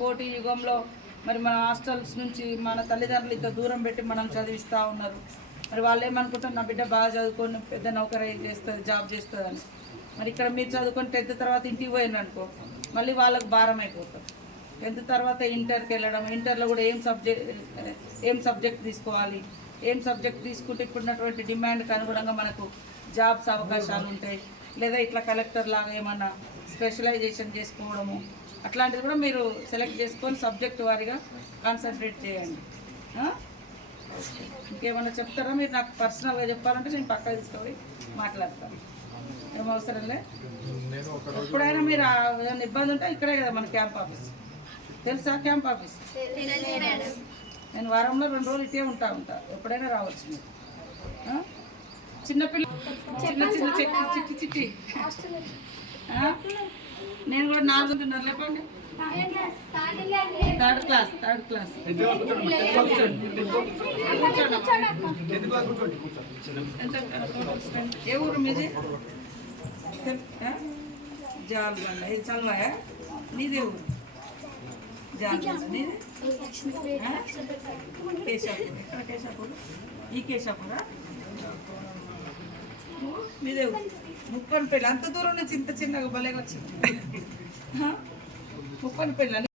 పోటీ యుగంలో మరి మన హాస్టల్స్ నుంచి మన తల్లిదండ్రులు ఇంత దూరం పెట్టి మనం చదివిస్తూ ఉన్నారు. మరి వాళ్ళు ఏమనుకుంటారు నా బిడ్డ బాగా చదువుకొని పెద్ద నౌకరీ చేస్తుంది జాబ్ చేస్తుందని. మరి ఇక్కడ మీరు చదువుకొని టెన్త్ తర్వాత ఇంటికి పోయింది అనుకో మళ్ళీ వాళ్ళకు భారం అయిపోతాం టెన్త్ తర్వాత ఇంటర్కి వెళ్ళడం ఇంటర్లో కూడా ఏం సబ్జెక్ట్ ఏం సబ్జెక్ట్ తీసుకోవాలి? ఏం సబ్జెక్ట్ తీసుకుంటే ఇప్పుడున్నటువంటి డిమాండ్కి అనుగుణంగా మనకు జాబ్స్ అవకాశాలు ఉంటాయి. లేదా ఇట్లా కలెక్టర్ లాగా ఏమన్నా స్పెషలైజేషన్ చేసుకోవడము. అట్లాంటిది కూడా మీరు సెలెక్ట్ చేసుకొని సబ్జెక్ట్ వారిగా కాన్సన్ట్రేట్ చేయండి. ఇంకేమన్నా చెప్తారా? మీరు నాకు పర్సనల్గా చెప్పాలంటే నేను పక్కకు తీసుకొని మాట్లాడతాను. ఏం అవసరంలే ఎప్పుడైనా మీరు ఏమైనా ఇబ్బంది ఉంటే ఇక్కడే కదా మన క్యాంప్ ఆఫీస్ తెలుసా క్యాంప్ ఆఫీస్ నేను వారంలో రెండు రోజులు ఇటే ఉంటా ఉంటా. ఎప్పుడైనా రావచ్చు మీరు. చిన్నపిల్ల చిన్న చిన్న చిట్టి చిట్టి. నేను కూడా నాలుగున్నర లేపండి థర్డ్ క్లాస్ థర్డ్ క్లాస్ ఎంత total strength? ఏ ఊరు మీది ఆ? జాల్గండ ఇది చల్వాయా నీదే ఊరు జాల్గండ నీది ఆ? కేశాపూర్ ఎక్కడ కేశాపూర్ ఈ కేశాపూరా నువ్వు? మీదే ముప్పని పెళ్ళి. అంత దూరం నుంచి ఇంత చిన్నగా భలేగా వచ్చింది. ముప్పని పెళ్ళి.